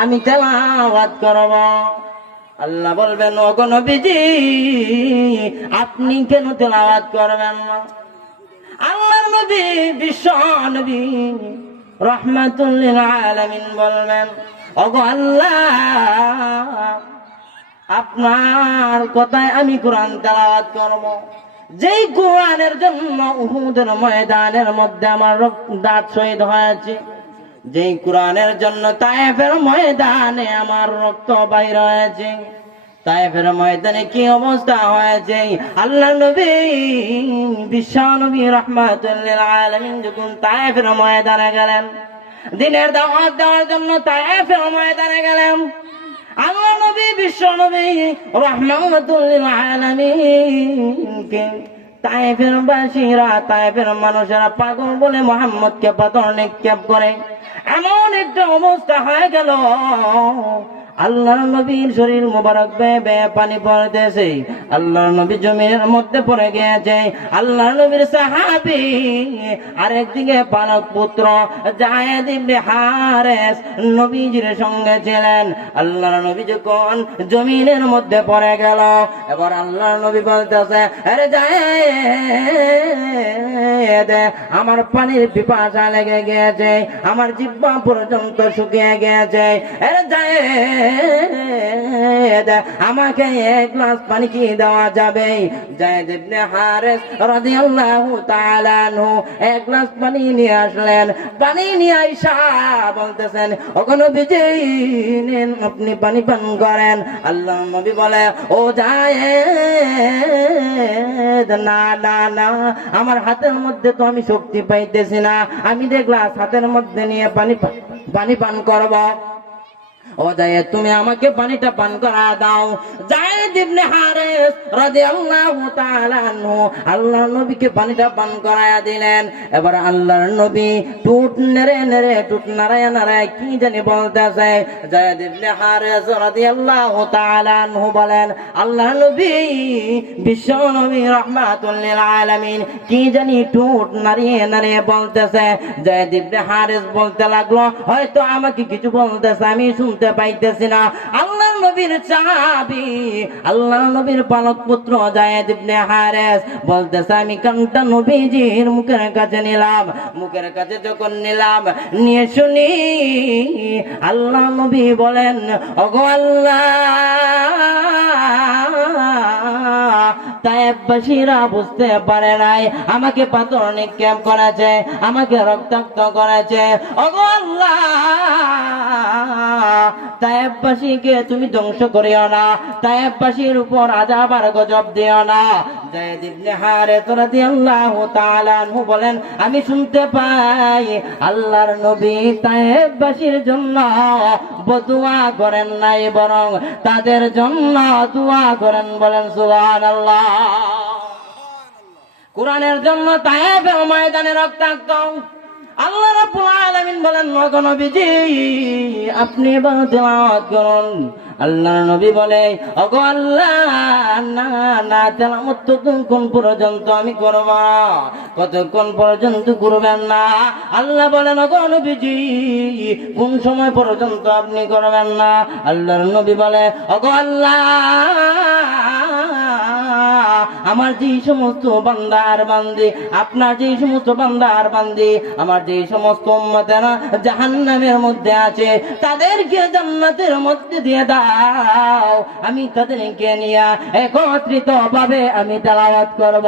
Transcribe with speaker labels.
Speaker 1: আমি তেলাওয়াত করব। আল্লাহ বলবেন, ওগো নবীজি, আপনি কেন তেলাওয়াত করবেন না? আল্লাহ নবী, বিশ্ব নবী রহমাতুল্লিল আলামিন বলবেন, ওগো আল্লাহ, আপনার কথায় আমি কোরআন তেলাওয়াত করব। যেই কোরআনের জন্য উহুদের ময়দানের মধ্যে আমার দাঁত শহীদ হয়েছে যেই কোরআনের জন্য তায়েফের ময়দানে আমার রক্ত বাইর হয়েছে, তায়েফের ময়দানে কি অবস্থা হয়েছে? আল্লাহ নবী, বিশ্ব নবী রহমাতুল্লিল আলামিন যখন তায়েফের ময়দানে গেলেন, দিনের দাওয়াত দেওয়ার জন্য তায়েফের ময়দানে গেলেন, আল্লাহ নবী, বিশ্ব নবী রহমাতুল্লিল আলামিনকে তাইফের বাসীরা, তায়েফের মানুষেরা পাগল বলে মোহাম্মদকে পাথর নিক্ষেপ করে এমন একটা অবস্থা হয়ে গেল। আল্লাহ নবীর শরীর মোবারক বেয়ে বেয়ে পানি পড়তেছে। আল্লাহ নবী জমির মধ্যে পড়ে গিয়েছে। আল্লাহ নবীর সাহাবি আরেকদিকে পালক পুত্র জায়েদ ইবনে হারেস নবীজির সঙ্গে ছিলেন। আল্লাহ নবী যখন জমিনের মধ্যে পড়ে গেল, এবার আল্লাহ নবী বলতেছে, আরে জায়েদ, আমার পানির পিপাসা লেগে গিয়েছে, আমার জিব্বা পর্যন্ত শুকিয়ে গিয়েছে। আরে জায়েদ আমাকে এক গ্লাস পানি কি দেওয়া যাবে? হারেস এক গ্লাস পানি নিয়ে আসলেন। পানি নিয়ে বলতেছেন বিজয়ী নেন, আপনি পানি পান করেন। আল্লাহ নবী বলে, ও জায়েদ, না না না, আমার হাতের মধ্যে তো আমি শক্তি পাইতেছি না। আমি গ্লাস হাতের মধ্যে নিয়ে পানি পানি পান করব। ও তুমি আমাকে পানিটা পান করা দাও। জায়েদ ইবনে হারেস রাদিয়াল্লাহু তাআলা আনহু আল্লাহ নবীকে পানিটা পান করায়া দিলেন। এবার আল্লাহর নবী টুট নেড়ে নেড়ে, টুট নারায় নারায় কি জানি বলতেছে। জায়েদ ইবনে হারেস রাদিয়াল্লাহু তাআলা আনহু বলেন, আল্লাহ নবী, বিশ্ব নবী রাহমাতুল লিল আলামিন কি জানি টুট নাড়িয়ে নাড়িয়ে বলতেছে। জায়েদ হারেস বলতে লাগল, হয়তো আমাকে কিছু বলতেছে, আমি শুনতে পাইতেছি না। আল্লাহ নবীর চাবি আল্লাহ নবীর পালক পুত্র জায়েদ ইবনে হারেস বলতেছে, আমি কানটা নবীজির মুখের কাছে নিলাম। মুখের কাছে যখন নিলাম, নিয়ে শুনি, আল্লাহ নবী বলেন, ওগো আল্লাহ বুঝতে পারে নাই, আমাকে পাথর নিক্ষেপ করেছে, আমাকে রক্তাক্ত করেছে। ওগো আল্লাহ তায়েববাসীকে তুমি ধ্বংস করিও না। তায়েববাসীর উপর আজাব আর গজব দিও না। বলেন আমি শুনতে পাই আল্লাহর নবী তায়েববাসীর জন্য বদুয়া করেন নাই বরং তাদের জন্য দোয়া করেন বলেন সুবহানাল্লাহ। কোরআনের জন্য তায়েবে ময়দানে রক্তাক্ত। আল্লাহ রাব্বুল আলামিন বলেন মগো নবীজি, আপনি এবার তেলাওয়াত করুন। আল্লাহ নবী বলে ওগো আল্লাহ, না না, তেলাওয়াত ততক্ষণ পর্যন্ত আমি করব। কতক্ষণ পর্যন্ত করবেন না? আল্লাহ বলেন ওগো নবীজি, কোন সময় পর্যন্ত আপনি করবেন না? আল্লাহর নবী বলে ওগো আল্লাহ আমার যে সমস্ত বান্দার বান্দে, আপনার যে সমস্ত বান্দার বান্দে, আমার যে সমস্ত উম্মতেরা জাহান্নামের মধ্যে আছে, তাদেরকে জান্নাতের মধ্যে দিয়ে দাও। আমি তাদেরকে নিয়ে একত্রিত ভাবে আমি তেলাওয়াত করব।